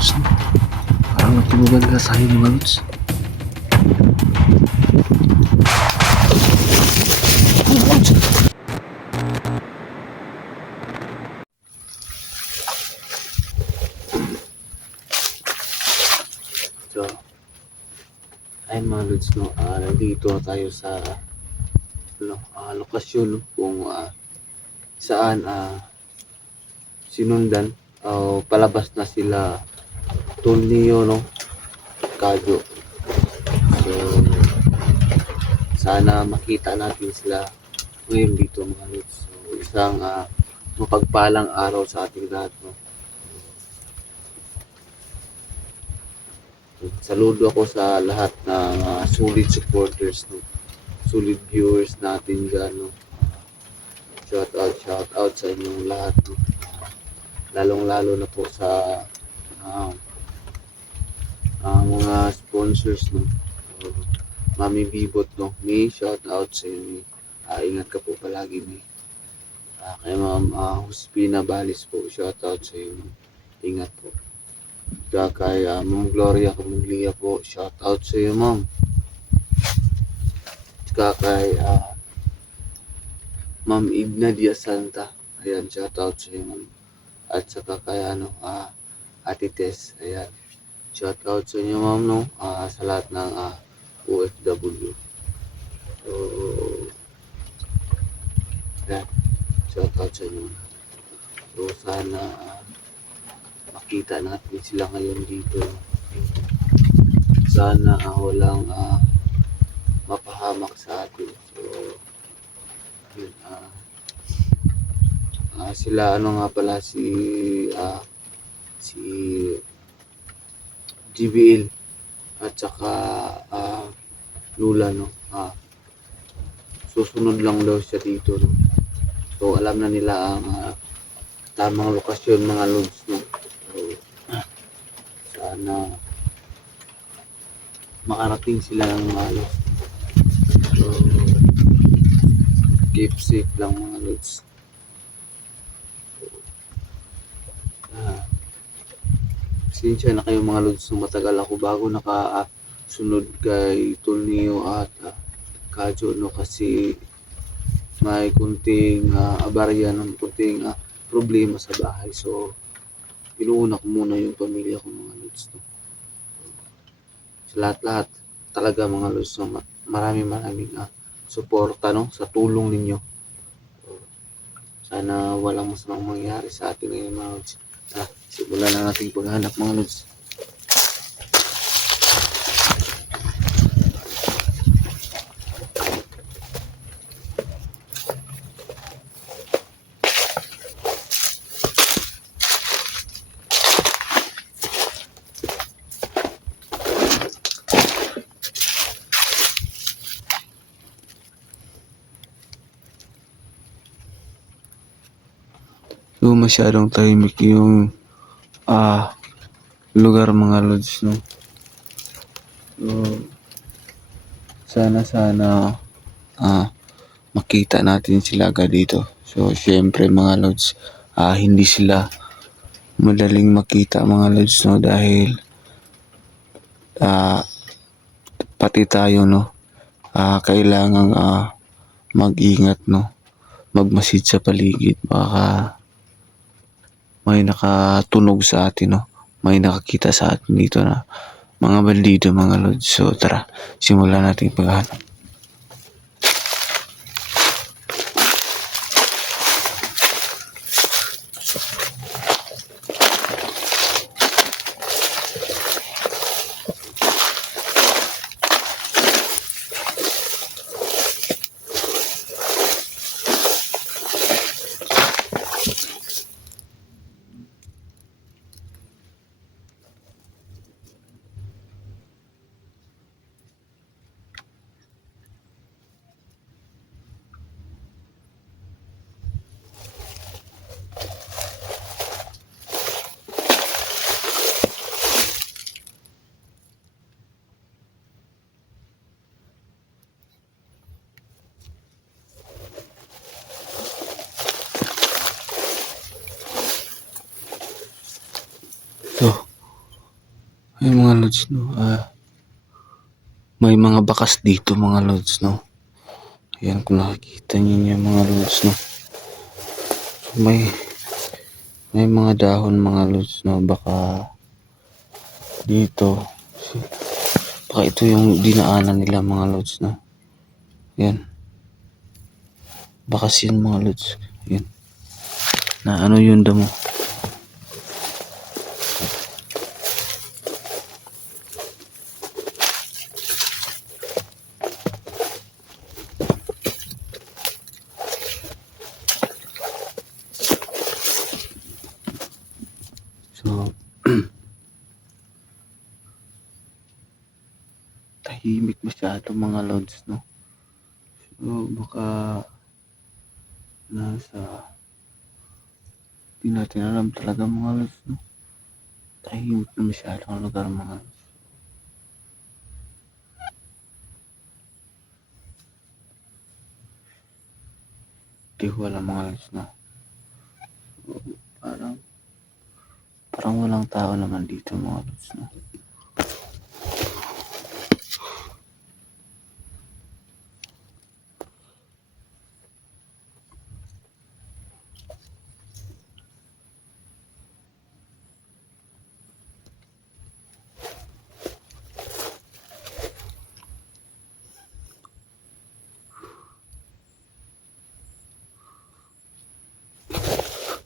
lods. No? Parang nagtulugan ka sa mga lods. So, ayun mga lods, no? Nandito tayo sa lokasyon, no? Kung saan sinundan o palabas na sila Tulnio, no? Kadyo. So, sana makita natin sila ngayon dito mga lods. So, isang mapagpalang araw sa ating lahat, no? Saludo ako sa lahat ng solid supporters, no? Solid viewers natin dyan, no? Shout out sa inyong lahat, no? Lalong-lalo na po sa mga sponsors, no? Mami Bibot, no? May shout out sa inyo. Ingat ka po palagi, May. Kay Ma'am Huspina Balis po, shout out sa inyo. Ingat po. Kay Ma'am Gloria Camuglia po, shout out sa iyo, Ma'am. Kay Ma'am Igna Diaz Santa, ayan, shout out sa iyo, Ma'am. At saka kay Ate Tess, ayan, shout out sa inyo, Ma'am, no? Sa lahat ng OFW. So, ayan, shout out sa inyo. So, sana makita natin sila ngayon dito. Sana walang mapahamak sa atin. So, yun, sila nga pala si GBL at saka Lula, no? Susunod lang daw siya dito, no? So, alam na nila ang tamang lokasyon, mga lods, no? So, sana makarating sila ng malos. So, keep safe lang, mga lods. Sinsya na kayo, mga lods, nung matagal ako bago nakasunod kay Tulnio at Kadyo, no? Kasi may kunting abarya ng kunting problema sa bahay. So, inuuna ko muna yung pamilya ko, mga lods, no? Sa lahat-lahat talaga, mga lods, no? Maraming suporta, no? Sa tulong ninyo. So, sana walang masamang mangyari sa atin ngayon, mga lods. Simulan na natin paghanap, mga lods. So, masyadong tahimik yung lugar, mga lods, no? So, sana makita natin sila agad dito. So, syempre, mga lods, hindi sila madaling makita, mga lods, no? Dahil pati tayo, no? Kailangang mag-ingat, no? Magmasid sa paligid. Baka may nakatunog sa atin, no? May nakakita sa atin dito na mga bandido, mga lods. So, tara, simulan natin paghahanap. So, Ay mga lods, no, may mga bakas dito mga lods, no. Ayan kung nakikita niyo yung mga lods, no. So, may mga dahon mga lods, no, baka dito. Baka ito yung dinaanan nila mga lods, no. Ayan. Bakas yun mga lods. Ayan. Na ano yun damo. So, tahimik masyado mga lods, no. So, baka di natin alam talaga mga lods, no. Tahimik na masyado ang lugar mga lods. Di ko alam mga lods, no. So, parang walang tao naman dito mga lods, no.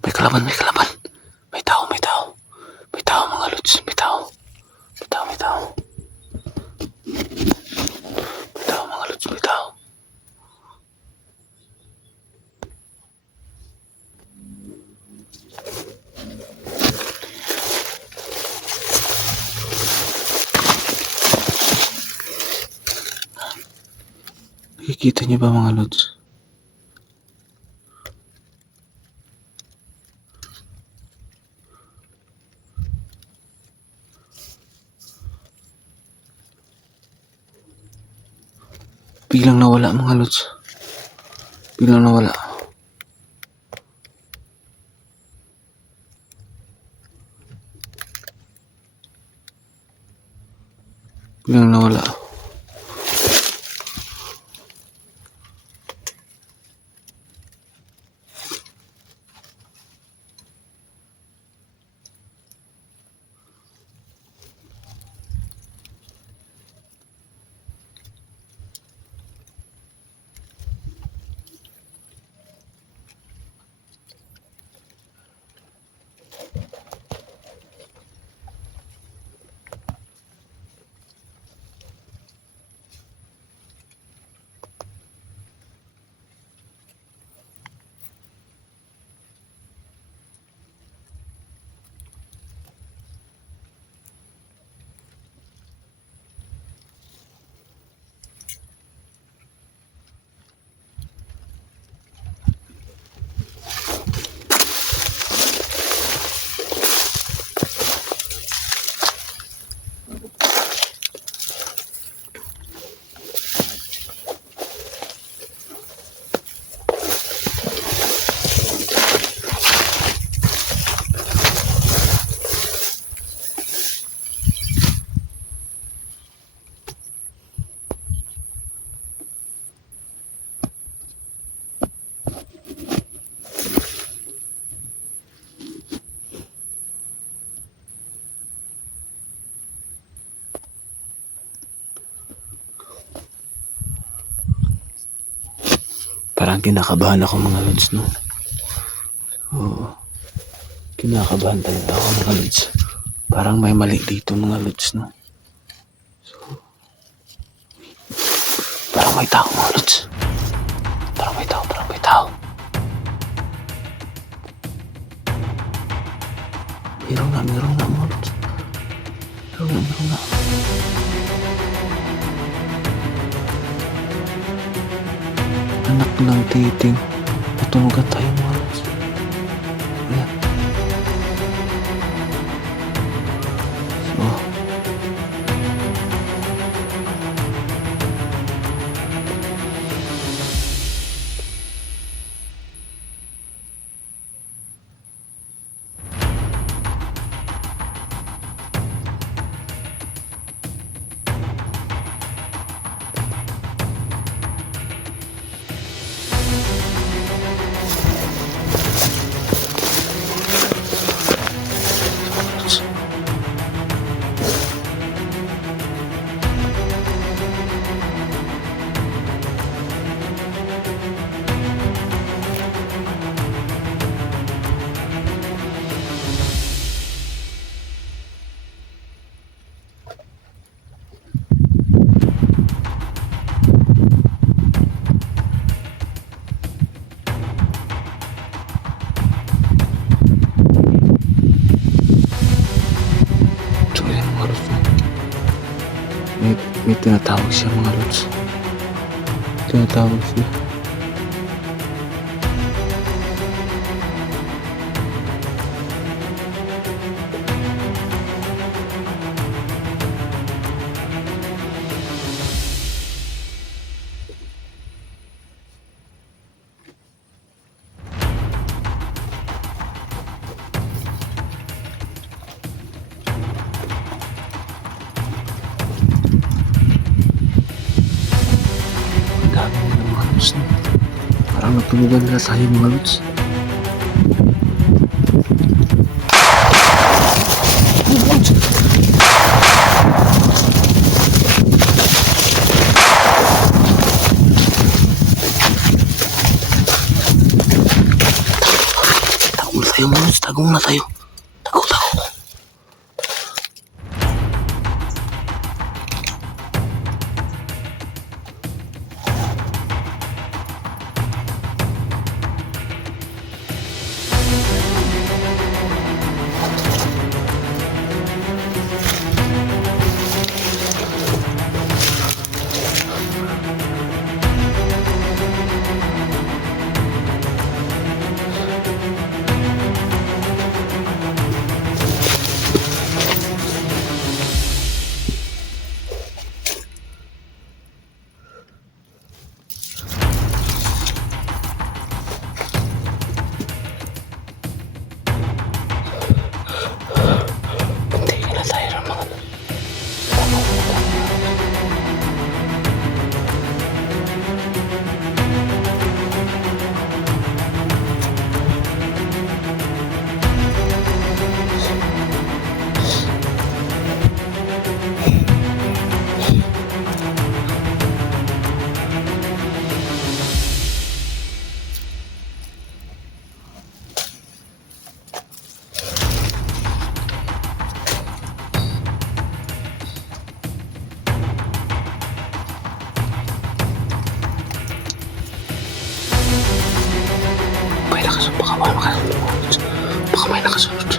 May kalaban, may kalaban. May tao, may tao. May tao mga lods, may tao. May tao, may tao. May tao mga lods, may tao. Nakikita niyo ba mga lods? Biglang nawala mga lods. Biglang nawala. Biglang nawala. Parang kinakabahan ako mga lods, no. Oo. Kinakabahan talaga ako mga lods. Parang may mali dito mga lods, no. So, parang may tao mga lods. Parang may tao, parang may tao. Meron na mga lods. Meron na. Anak ng titing. Natunugan tayo mga lods. Ayan. So, May tinatawag siya mga lods. Tinatawag siya. Ang dami nila mga lods. No? Parang natulugan nila tayo mga lods. Tago muna tayo. Tago. Baka may nakasunod.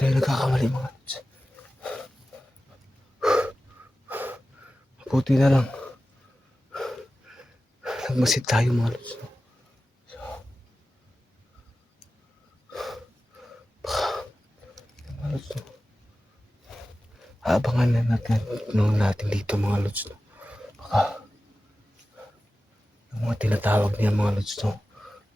tayo nagkakamali mga lods. Mabuti na lang. Nagmasid tayo mga lods. Mga lods, aabangan na natin dito mga lods. Baka yung mga tinatawag niya mga lods,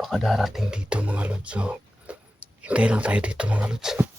baka darating dito mga lods. Hintay lang tayo dito mga lods.